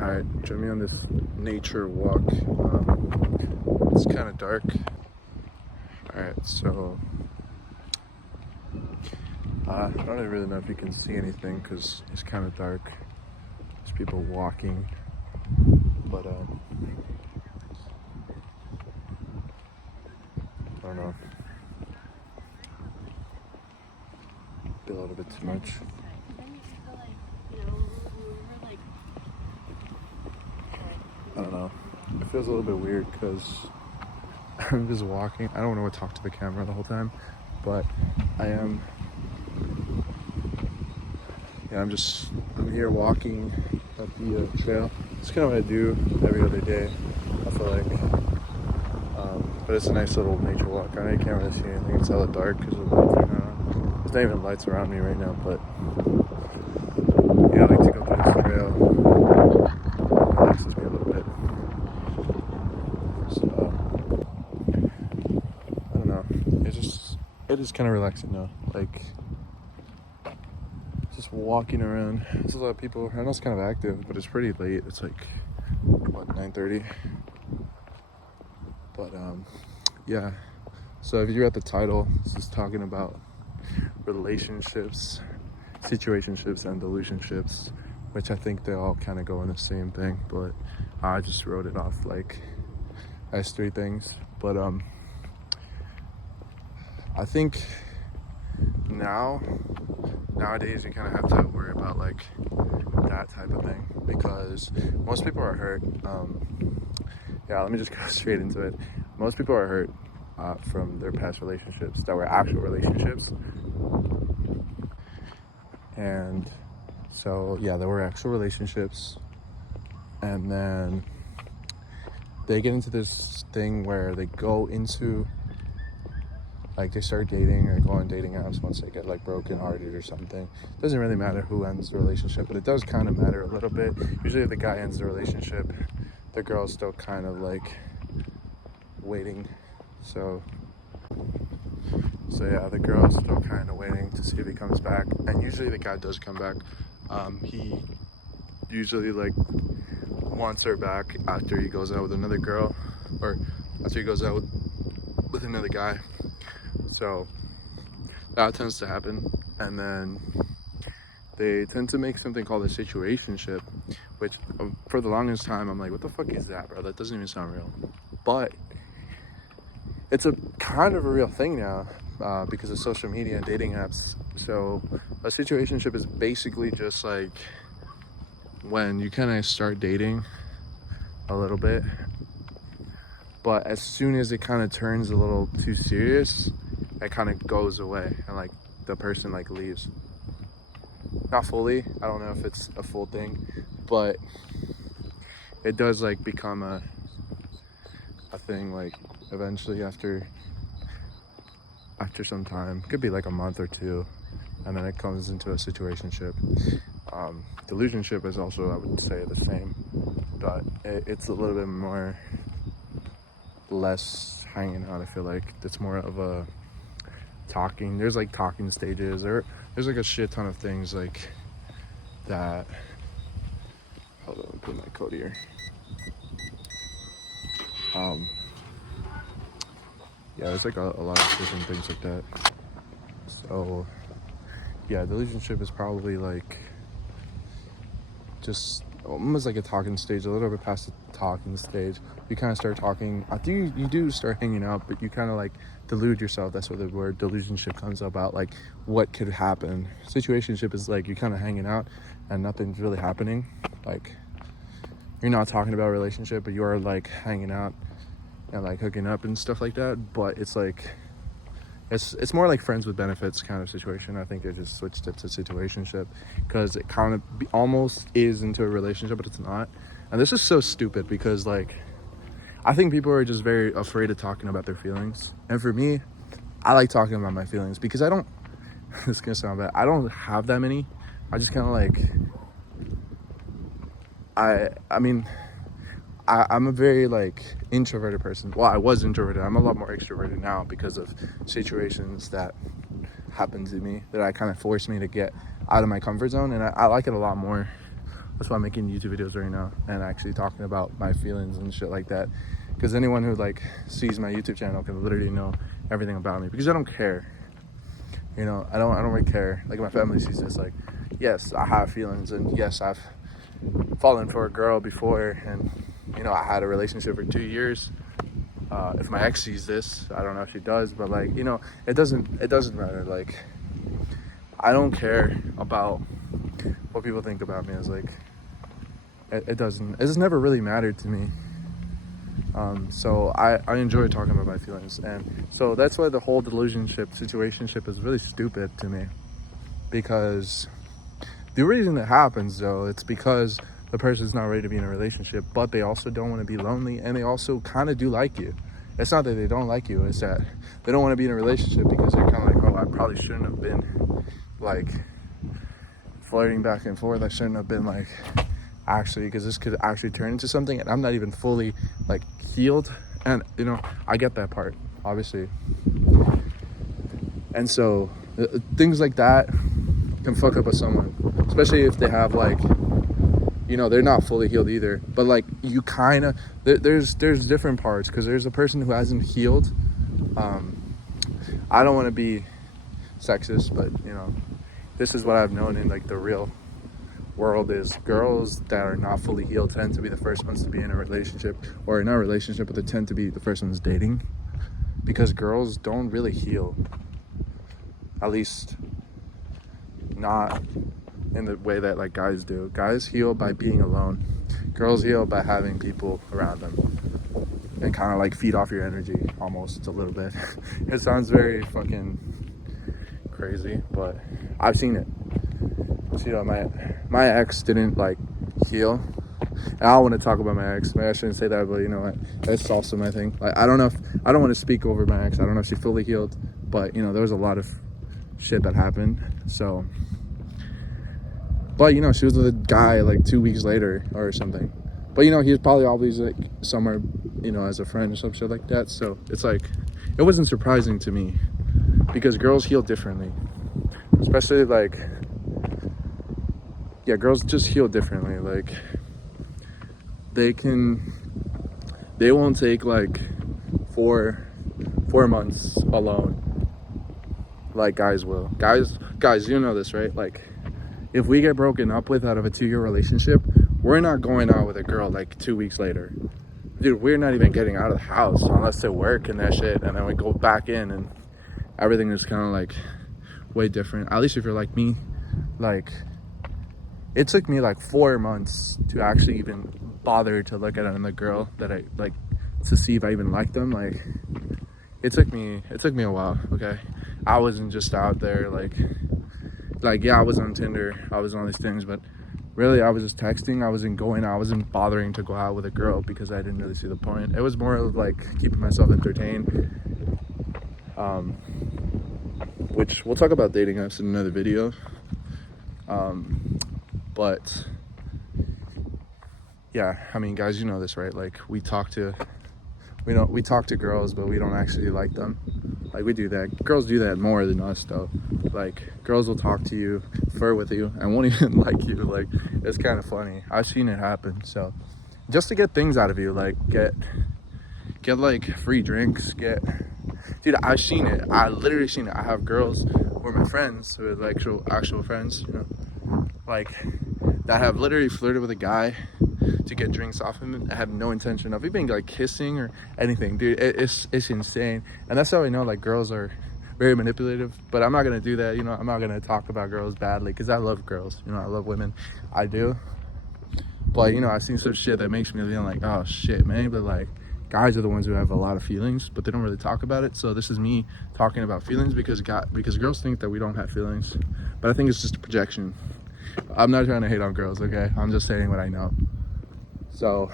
Alright, join me on this nature walk. It's kind of dark. Alright, so I don't really know if you can see anything because it's kind of dark. There's people walking, but I don't know. A little bit too much. I don't know. It feels a little bit weird because I'm just walking. I don't want to talk to the camera the whole time, but I am. Yeah, I'm here walking up the trail. It's kind of what I do every other day, I feel like. But it's a nice little nature walk. I know you can't really see anything. It's hella dark because the lights are not on. There's not even lights around me right now, but yeah, I like to go through this trail. It relaxes me a little bit. So, I don't know. It is kind of relaxing though. Like, just walking around. There's a lot of people. I know it's kind of active, but it's pretty late. It's like, what, 9:30? But yeah. So if you're at the title, this is talking about relationships, situationships, and delusionships, which I think they all kind of go in the same thing. But I just wrote it off like as three things. But I think nowadays you kind of have to worry about like that type of thing because most people are hurt. Yeah, let me just go straight into it. Most people are hurt from their past relationships that were actual relationships. And so, yeah, there were actual relationships. And then they get into this thing where they go into, like, they start dating or go on dating apps once they get, like, brokenhearted or something. It doesn't really matter who ends the relationship, but it does kind of matter a little bit. Usually if the guy ends the relationship, the girl's still kind of, like, waiting. So yeah, the girl's still kind of waiting to see if he comes back. And usually the guy does come back. He usually, like, wants her back after he goes out with another girl or after he goes out with another guy. So that tends to happen. And then they tend to make something called a situationship, which for the longest time I'm like, what the fuck is that, bro? That doesn't even sound real. But it's a kind of a real thing now because of social media and dating apps. So a situationship is basically just like when you kind of start dating a little bit, but as soon as it kind of turns a little too serious, it kind of goes away and like the person like leaves. Not fully, I don't know if it's a full thing, but it does like become a thing like eventually after some time. Could be like a month or two, and then it comes into a situationship. Delusionship is also, I would say, the same, but it's a little bit more less hanging out. I feel like it's more of a talking. There's like talking stages, or there's like a shit ton of things like that. Hold on, let me put my coat here. Yeah, there's like a lot of different things like that. So yeah, delusionship is probably like just almost like a talking stage, a little bit past the talking stage. You kind of start talking. I think you do start hanging out, but you kind of like delude yourself. That's where the word delusionship comes about, like what could happen. Situationship is like you kind of hanging out and nothing's really happening. Like you're not talking about a relationship, but you are like hanging out and like hooking up and stuff like that. But it's like it's more like friends with benefits kind of situation. I think they just switched it to situationship because it kind of almost is into a relationship, but it's not. And this is so stupid because like I think people are just very afraid of talking about their feelings. And for me, I like talking about my feelings because I don't this is gonna sound bad, I don't have that many. I just kind of like I'm a very like introverted person. Well, I was introverted. I'm a lot more extroverted now because of situations that happened to me that I kind of forced me to get out of my comfort zone, and I like it a lot more. That's why I'm making YouTube videos right now and actually talking about my feelings and shit like that. Because anyone who like sees my YouTube channel can literally know everything about me, because I don't care. You know, I don't really care. Like, my family sees this, like, yes, I have feelings, and yes, I've fallen for a girl before, and you know, I had a relationship for 2 years. If my ex sees this, I don't know if she does, but like, you know, it doesn't matter. Like, I don't care about what people think about me. It's like, it just never really mattered to me. So I enjoy talking about my feelings, and so that's why the whole situationship is really stupid to me, because the reason it happens, though, it's because the person's not ready to be in a relationship, but they also don't want to be lonely, and they also kind of do like you. It's not that they don't like you, it's that they don't want to be in a relationship because they're kind of like, oh, I probably shouldn't have been like flirting back and forth. I shouldn't have been like, actually, because this could actually turn into something, and I'm not even fully like healed. And you know, I get that part, obviously. And so things like that can fuck up with someone, especially if they have like, you know, they're not fully healed either, but like, you kind of, there's different parts, because there's a person who hasn't healed. I don't want to be sexist, but you know, this is what I've known in like the real world, is girls that are not fully healed tend to be the first ones to be in a relationship, or in a relationship, but they tend to be the first ones dating, because girls don't really heal, at least not in the way that like guys do. Guys heal by being alone. Girls heal by having people around them and kind of like feed off your energy, almost a little bit. It sounds very fucking crazy, but I've seen it. So, you know, my ex didn't like heal. And I don't want to talk about my ex. Maybe I shouldn't say that, but you know what? That's also my thing. Like, I don't want to speak over my ex. I don't know if she fully healed, but you know, there was a lot of shit that happened. So, but you know, she was with a guy like 2 weeks later or something. But you know, he was probably always like somewhere, you know, as a friend or some shit like that. So it's like, it wasn't surprising to me, because girls heal differently. Especially like, yeah, girls just heal differently. Like, they won't take like four months alone like guys will. Guys, you know this, right? Like, if we get broken up with out of a 2-year relationship, we're not going out with a girl like 2 weeks later. Dude, we're not even getting out of the house unless they work and that shit, and then we go back in, and everything is kind of like way different. At least if you're like me. Like, it took me like 4 months to actually even bother to look at another girl that I like, to see if I even liked them. Like, it took me a while. Okay, I wasn't just out there like yeah, I was on Tinder, I was on these things, but really I was just texting. I wasn't bothering to go out with a girl, because I didn't really see the point. It was more of like keeping myself entertained, which we'll talk about dating apps in another video. But yeah, I mean, guys, you know this, right? Like, we talk to girls, but we don't actually like them. Like, we do that. Girls do that more than us, though. Like, girls will talk to you, flirt with you, and won't even like you. Like, it's kind of funny. I've seen it happen. So, just to get things out of you, like get like free drinks, dude, I've seen it. I literally seen it. I have girls who are my friends, who are like actual friends, you know, like, that have literally flirted with a guy to get drinks off him and have no intention of even like kissing or anything. Dude, it's insane. And that's how I know like girls are very manipulative. But I'm not gonna do that, you know. I'm not gonna talk about girls badly, because I love girls, you know. I love women, I do. But you know, I've seen some shit that makes me feel like, oh shit, man. But like, guys are the ones who have a lot of feelings, but they don't really talk about it. So this is me talking about feelings, because girls think that we don't have feelings, but I think it's just a projection. I'm not trying to hate on girls, okay? I'm just saying what I know. So,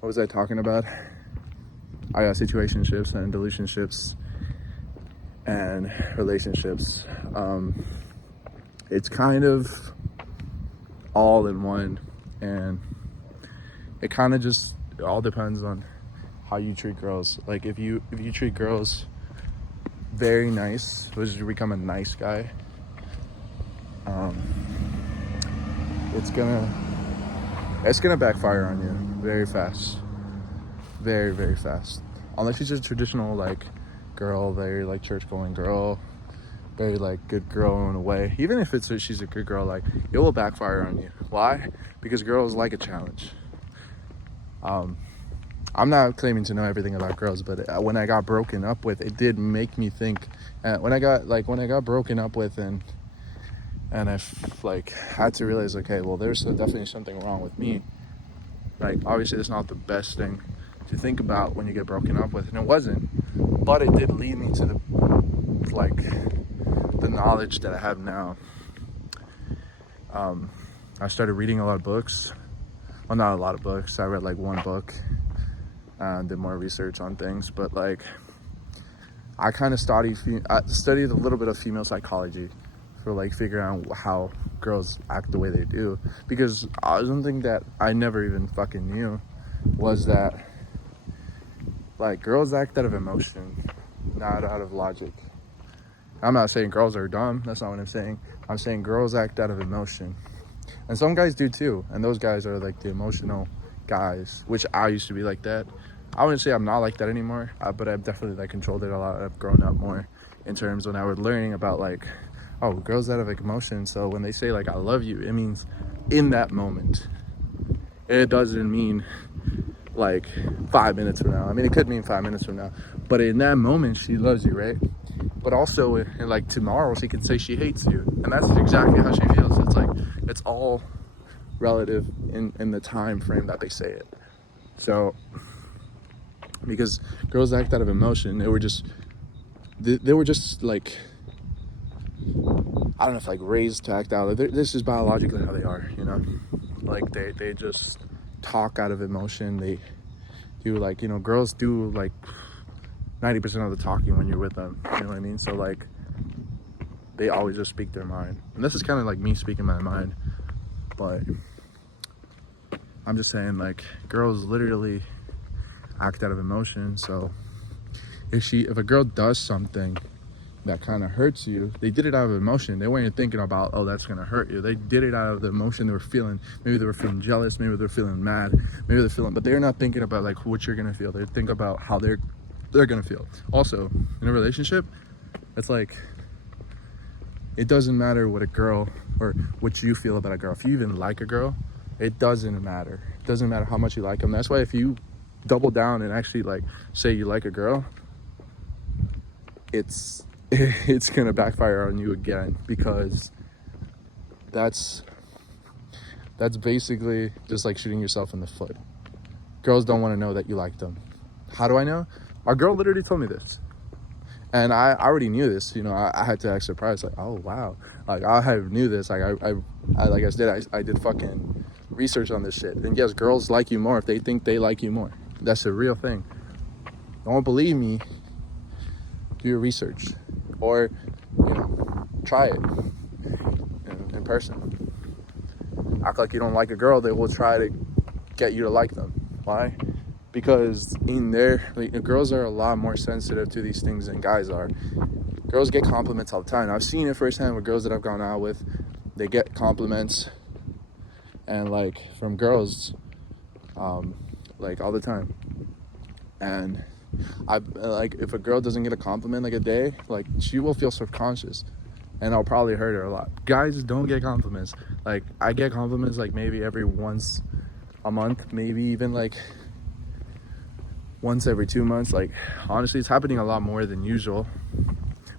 what was I talking about? I got situationships and delusionships and relationships. It's kind of all in one, and it kind of just all depends on how you treat girls. Like, if you treat girls very nice, which you become a nice guy, it's gonna backfire on you very fast. Very, very fast. Unless she's a traditional like girl, very like church going girl, very like good girl in a way. Even if she's a good girl, like it will backfire on you. Why? Because girls like a challenge. I'm not claiming to know everything about girls, but when I got broken up with, it did make me think. When I got broken up with, and I like had to realize, okay, well, there's definitely something wrong with me. Like, obviously, that's not the best thing to think about when you get broken up with, and it wasn't. But it did lead me to the knowledge that I have now. I started reading a lot of books. Well, not a lot of books. I read like one book and did more research on things. But like, I kind of studied a little bit of female psychology for like figuring out how girls act the way they do. Because something that I never even fucking knew was that like girls act out of emotion, not out of logic. I'm not saying girls are dumb. That's not what I'm saying. I'm saying girls act out of emotion. And some guys do too. And those guys are like the emotional guys, which I used to be like that. I wouldn't say I'm not like that anymore, but I've definitely like controlled it a lot. I've grown up more in terms when I was learning about like, oh, girls out of like emotion. So when they say like, I love you, it means in that moment. It doesn't mean like 5 minutes from now. I mean, it could mean 5 minutes from now, but in that moment, she loves you, right? But also, like tomorrow, she can say she hates you, and that's exactly how she feels. It's like it's all relative in the time frame that they say it. So, because girls act out of emotion, they were just like, I don't know if like raised to act out. This is biologically how they are, you know. Like they just talk out of emotion. They do like, you know, girls do like 90% of the talking when you're with them, you know what I mean? So like, they always just speak their mind. And this is kind of like me speaking my mind, but I'm just saying like, girls literally act out of emotion. So if a girl does something that kind of hurts you, they did it out of emotion. They weren't thinking about, oh, that's gonna hurt you. They did it out of the emotion they were feeling. Maybe they were feeling jealous, maybe they're feeling mad, maybe they're feeling, but they're not thinking about like what you're gonna feel. They think about how they're gonna feel. Also, in a relationship, it's like, it doesn't matter what a girl or what you feel about a girl. If you even like a girl, it doesn't matter. It doesn't matter how much you like them. That's why if you double down and actually like say you like a girl, it's gonna backfire on you again, because that's basically just like shooting yourself in the foot. Girls don't want to know that you like them. How do I know? Our girl literally told me this, and I already knew this. You know, I had to act surprised, like, oh wow, like I knew this. Like I did fucking research on this shit. And yes, girls like you more if they think they like you more. That's a real thing. Don't believe me? Do your research, or you know, try it in person. Act like you don't like a girl, they will try to get you to like them. Why? Because girls are a lot more sensitive to these things than guys are. Girls get compliments all the time. I've seen it firsthand with girls that I've gone out with. They get compliments, and like from girls, like all the time. And I like, if a girl doesn't get a compliment like a day, like she will feel subconscious, and I'll probably hurt her a lot. Guys don't get compliments. Like I get compliments like maybe every once a month, maybe even like once every 2 months. Like honestly, it's happening a lot more than usual,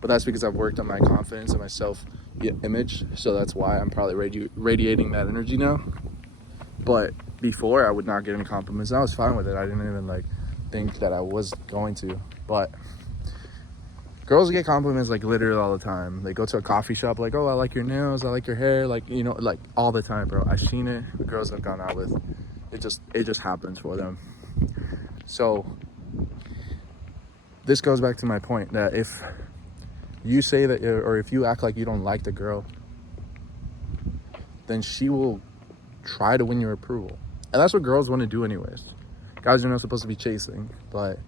but that's because I've worked on my confidence and my self-image, so that's why I'm probably radiating that energy now. But before, I would not get any compliments. I was fine with it. I didn't even like think that I was going to. But girls get compliments like literally all the time. They go to a coffee shop like, oh, I like your nails, I like your hair, like, you know, like all the time, bro. I've seen it. The girls I've gone out with, it just happens for them. So this goes back to my point that if you say that, or if you act like you don't like the girl, then she will try to win your approval. And that's what girls want to do anyways. Guys are not supposed to be chasing, but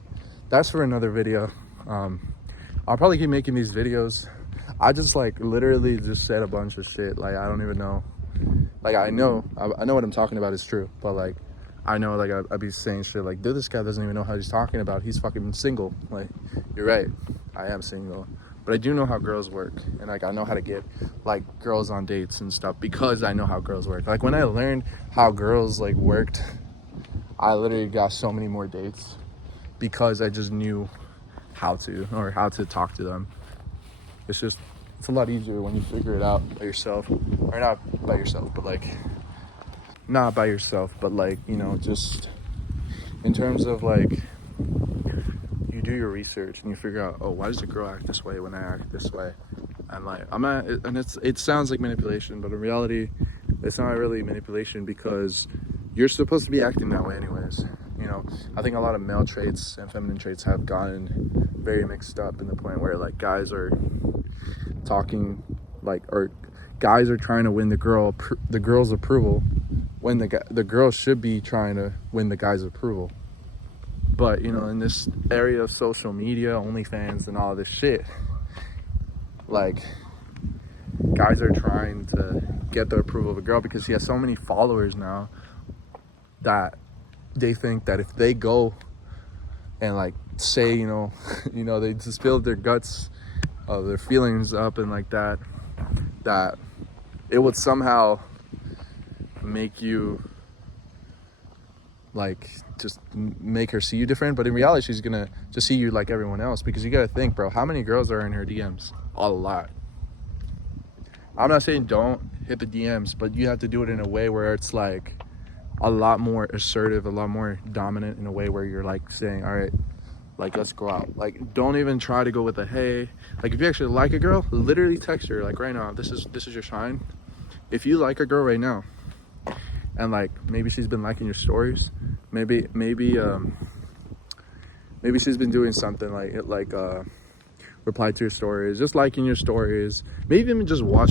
that's for another video. I'll probably keep making these videos. I just like literally just said a bunch of shit. Like, I don't even know Like, I know what I'm talking about is true, but like, I know, like, I'd be saying shit like, dude, this guy doesn't even know how he's talking about. He's fucking single. Like, you're right. I am single. But I do know how girls work. And, like, I know how to get, like, girls on dates and stuff because I know how girls work. Like, when I learned how girls, like, worked, I literally got so many more dates because I just knew how to talk to them. It's a lot easier when you figure it out by yourself. Or not by yourself, but, like, not by yourself, but like, you know, just in terms of like, you do your research and you figure out, oh, why does the girl act this way when I act this way? And like, it sounds like manipulation, but in reality, it's not really manipulation because you're supposed to be acting that way anyways. You know, I think a lot of male traits and feminine traits have gotten very mixed up in the point where like guys are talking like, or guys are trying to win the girl's approval when the girl should be trying to win the guy's approval. But, you know, in this area of social media, OnlyFans and all this shit, like, guys are trying to get the approval of a girl because he has so many followers now that they think that if they go and like say, you know, they just spill their guts of their feelings up and like that it would somehow make you like just make her see you different. But in reality, she's gonna just see you like everyone else, because you gotta think, bro, how many girls are in her DMs? A lot. I'm not saying don't hit the DMs, but you have to do it in a way where it's like a lot more assertive, a lot more dominant, in a way where you're like saying, all right, like, let's go out. Like, don't even try to go with a hey. Like, if you actually like a girl, literally text her like right now, this is your sign. If you like a girl right now, and like maybe she's been liking your stories, maybe she's been doing something like reply to your stories, just liking your stories, maybe even just watch